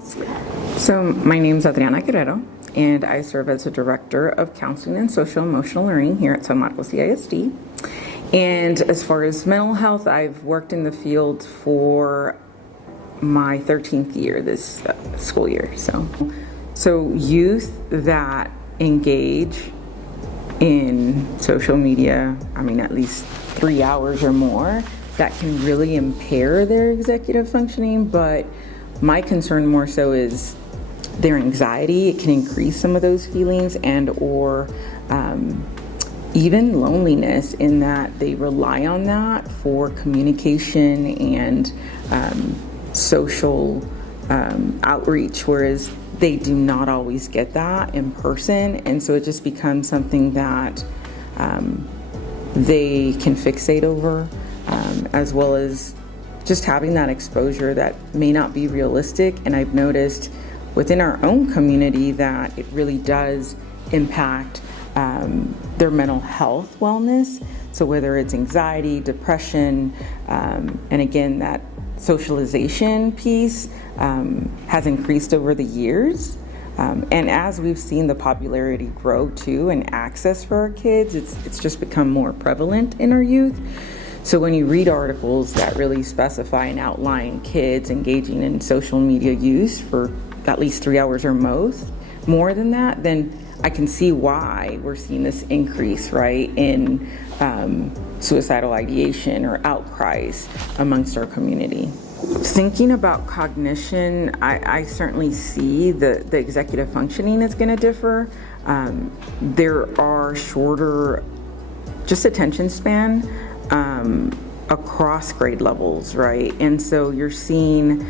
So my name is Adriana Guerrero, and I serve as a Director of Counseling and Social Emotional Learning here at San Marcos CISD. And as far as mental health, I've worked in the field for my 13th year this school year. So youth that engage in social media, at least 3 hours or more, that can really impair their executive functioning. But my concern more so is their anxiety. It can increase some of those feelings or even loneliness, in that they rely on that for communication and social outreach, whereas they do not always get that in person. And so it just becomes something that they can fixate over, as well as just having that exposure that may not be realistic. And I've noticed within our own community that it really does impact their mental health wellness. So whether it's anxiety, depression, and again, that socialization piece has increased over the years. And as we've seen the popularity grow too, and access for our kids, it's just become more prevalent in our youth. So when you read articles that really specify and outline kids engaging in social media use for at least 3 hours or more than that, then I can see why we're seeing this increase, right, in suicidal ideation or outcries amongst our community. Thinking about cognition, I certainly see the executive functioning is going to differ. There are shorter just attention span across grade levels, right? And so you're seeing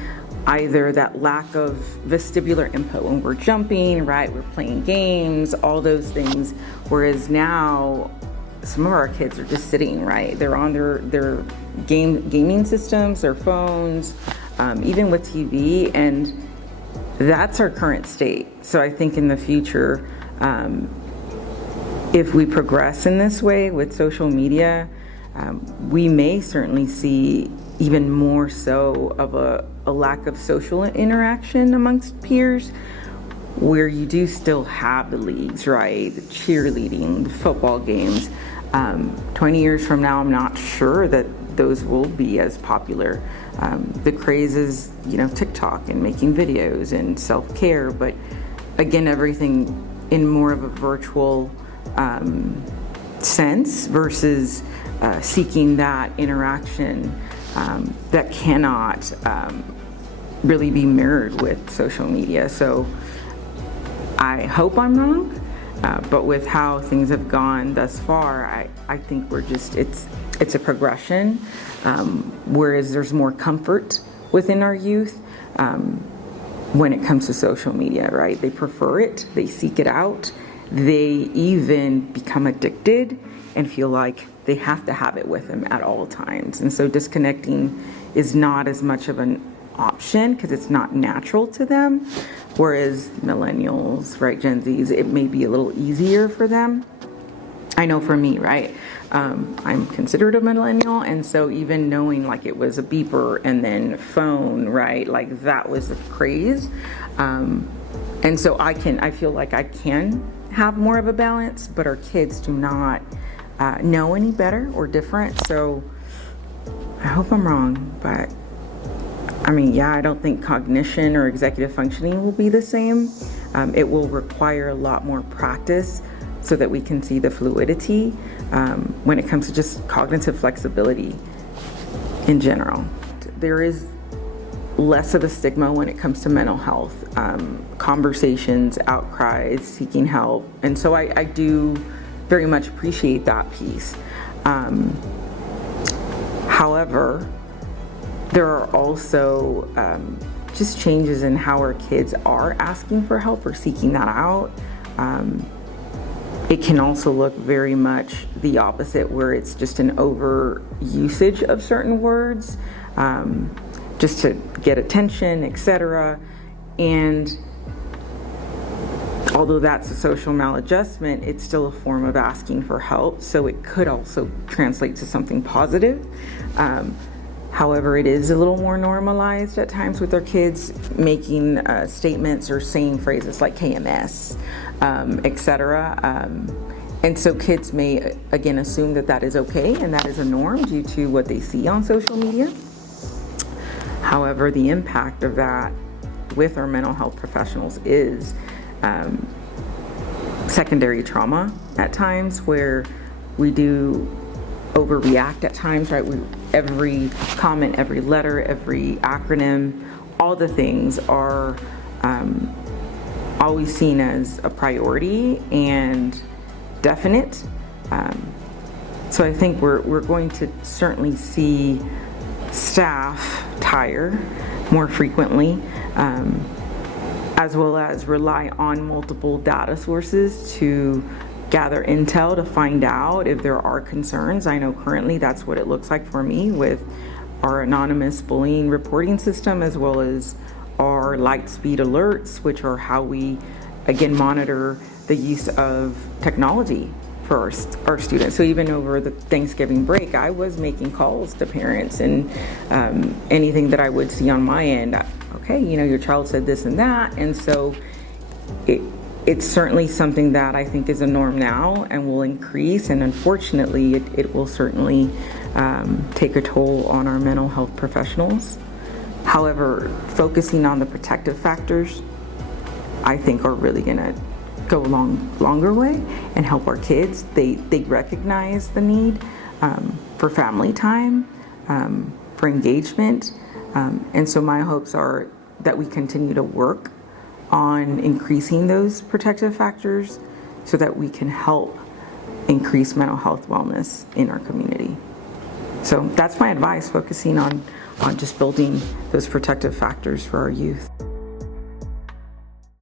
either that lack of vestibular input when we're jumping, right? We're playing games, all those things. Whereas now, some of our kids are just sitting, right? They're on their gaming systems, their phones, even with TV, and that's our current state. So I think in the future, if we progress in this way with social media, we may certainly see even more so of a lack of social interaction amongst peers, where you do still have the leagues, right? The cheerleading, the football games. 20 years from now, I'm not sure that those will be as popular. The craze is, TikTok and making videos and self-care, but again, everything in more of a virtual sense versus seeking that interaction that cannot really be mirrored with social media. So I hope I'm wrong, but with how things have gone thus far, I think it's a progression, whereas there's more comfort within our youth when it comes to social media, right? They prefer it, they seek it out, they even become addicted and feel like they have to have it with them at all times. And so disconnecting is not as much of an option because it's not natural to them. Whereas millennials, right, Gen Zs, it may be a little easier for them. I know for me, right, I'm considered a millennial, and so even knowing like it was a beeper and then phone, right, like that was the craze. And so I feel like I can have more of a balance, but our kids do not know any better or different. So I hope I'm wrong, but I don't think cognition or executive functioning will be the same. It will require a lot more practice so that we can see the fluidity when it comes to just cognitive flexibility in general. There is less of a stigma when it comes to mental health, conversations, outcries, seeking help. And so I do very much appreciate that piece. However, there are also just changes in how our kids are asking for help or seeking that out. It can also look very much the opposite, where it's just an over usage of certain words, just to get attention, etc. And although that's a social maladjustment, it's still a form of asking for help. So it could also translate to something positive. However, it is a little more normalized at times with our kids making statements or saying phrases like KMS, etc. And so kids may, again, assume that that is okay and that is a norm due to what they see on social media. However, the impact of that with our mental health professionals is secondary trauma at times, where we do overreact at times, right? Every comment, every letter, every acronym, all the things are always seen as a priority and definite. So I think we're going to certainly see staff tire more frequently, as well as rely on multiple data sources to gather intel to find out if there are concerns. I know currently that's what it looks like for me with our anonymous bullying reporting system, as well as our light speed alerts, which are how we, again, monitor the use of technology for our students. So even over the Thanksgiving break, I was making calls to parents and anything that I would see on my end. Okay, your child said this and that. And so it's certainly something that I think is a norm now and will increase. And unfortunately, it will certainly take a toll on our mental health professionals. However, focusing on the protective factors, I think are really gonna go a longer way and help our kids. They recognize the need for family time, for engagement. And so my hopes are that we continue to work on increasing those protective factors so that we can help increase mental health wellness in our community. So that's my advice, focusing on just building those protective factors for our youth.